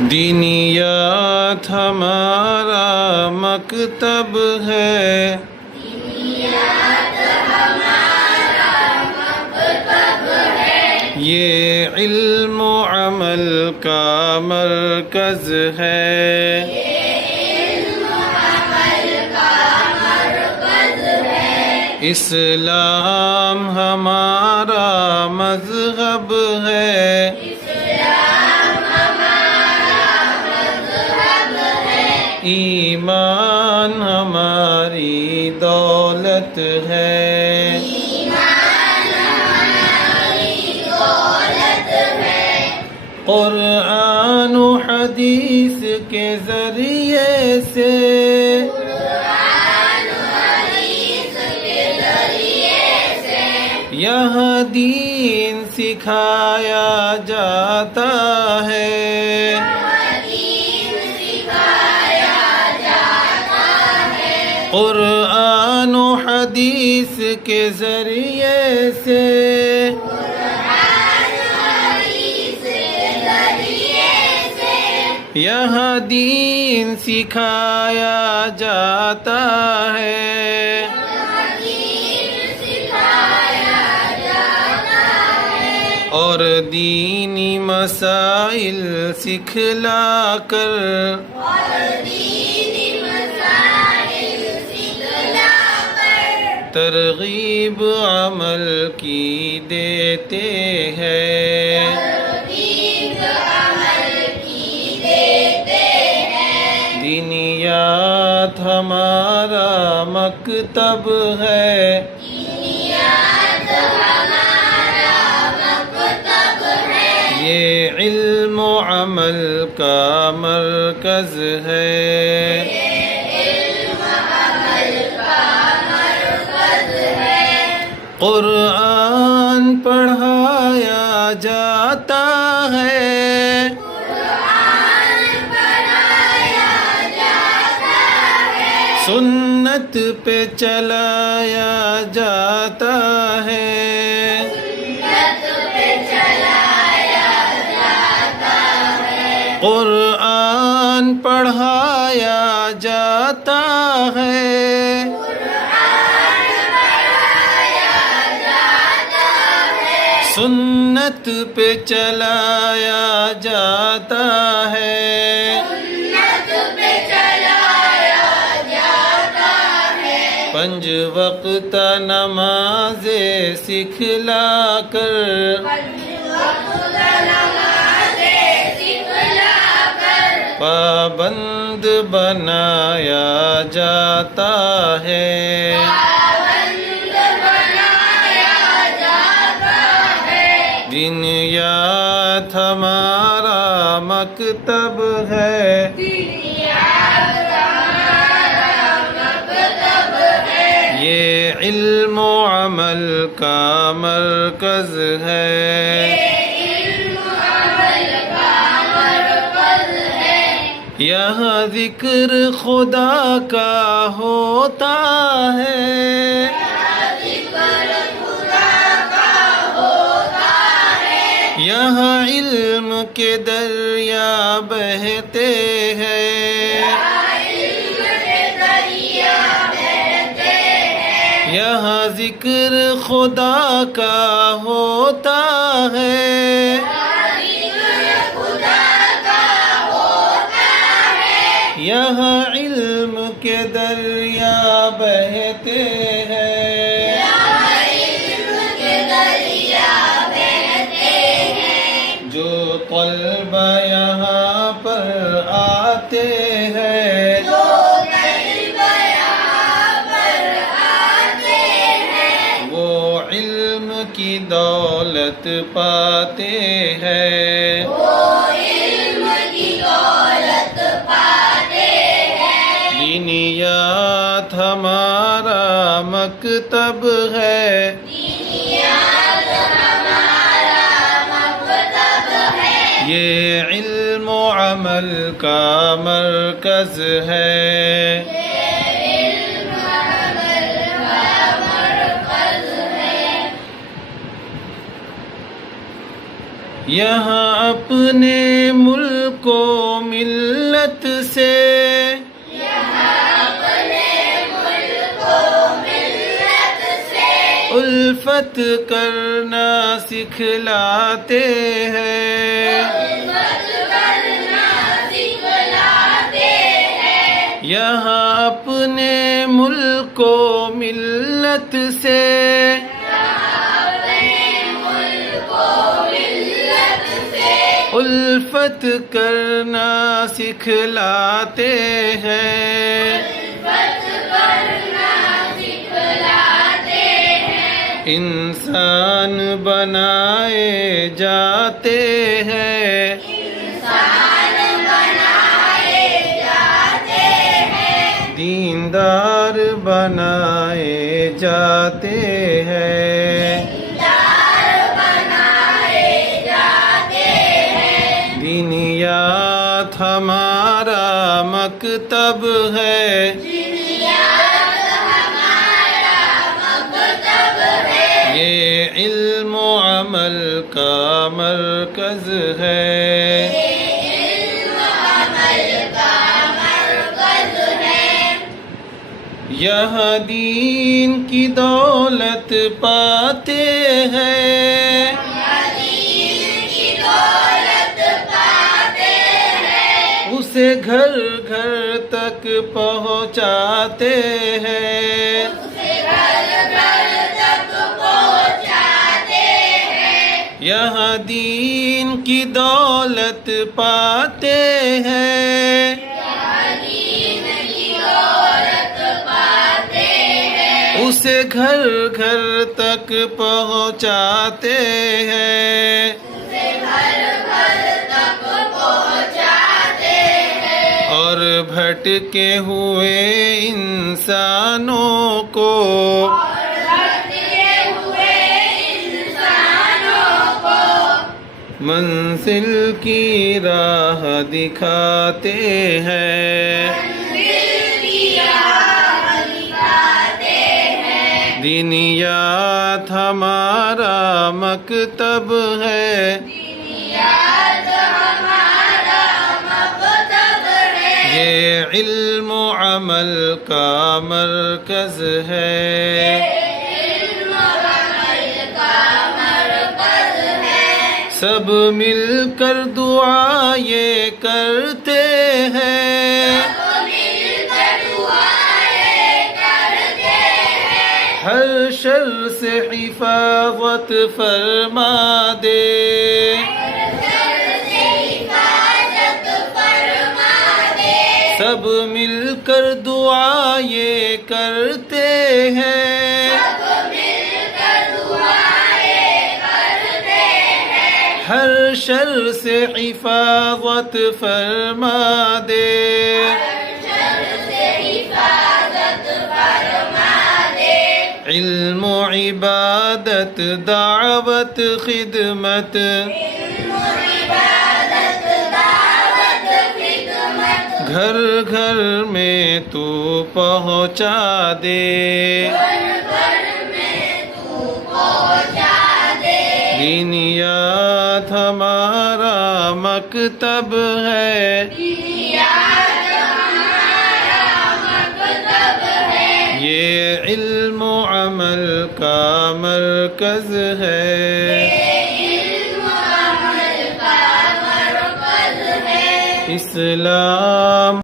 دینیات ہمارا مکتب ہے، یہ علم و عمل کا مرکز ہے، اسلام ہمارا مذہب ہے، ایمان ہماری دولت ہے، قرآن و حدیث کے ذریعے سے یہاں دین سکھایا جاتا ہے، قرآن و حدیث کے ذریعے سے یہاں دین سکھایا جاتا ہے، اور دینی مسائل سکھلا کر ترغیب عمل کی دیتے ہیں، دینیات ہمارا مکتب ہے، یہ علم و عمل کا مرکز ہے، قرآن پڑھایا جاتا ہے، سنت پہ چلایا جاتا ہے، قرآن پڑھایا جاتا ہے، سنت پہ چلایا جاتا ہے، پنج وقت نمازیں سکھلا کر پابند بنایا جاتا ہے، دینیات ہمارا مکتب ہے، یہ علم و عمل کا مرکز ہے، یہاں ذکر خدا کا ہوتا ہے، یہاں علم کے دریا بہتے ہیں، یہاں ذکر خدا کا ہوتا ہے، یہاں علم کے دریا بہتے ہیں، جو طلبہ یہاں پر آتے ہیں، وہ علم کی دولت پاتے ہیں، دینیات ہمارا مکتب ہے، یہ علم و عمل کا مرکز ہے، یہاں اپنے ملک و ملت سے الفت کرنا سکھلاتے ہیں یہاں اپنے ملک و ملت سے الفت کرنا سکھلاتے ہیں انسان بنائے جاتے ہیں دیندار بنائے جاتے ہیں دینیات ہمارا مکتب ہے یہ علم و عمل کا مرکز ہے یہاں دین کی دولت پاتے ہیں اسے گھر گھر تک پہنچاتے ہیں یہاں دین کی دولت پاتے ہیں اسے گھر گھر تک پہنچاتے ہیں اور بھٹکے ہوئے انسانوں کو منزل کی راہ دکھاتے ہیں دینیات ہمارا مکتب ہے یہ علم و عمل کا مرکز ہے سب مل کر دعا یہ کرتے ہیں ہر شر سے حفاظت فرما دے سب مل کر دعا یہ کرتے ہیں ہر شر سے حفاظت فرما دے علم و عبادت دعوت خدمت گھر گھر میں تو پہنچا دے دینیات ہمارا مکتب ہے یہ علم و عمل کا مرکز ہے اسلام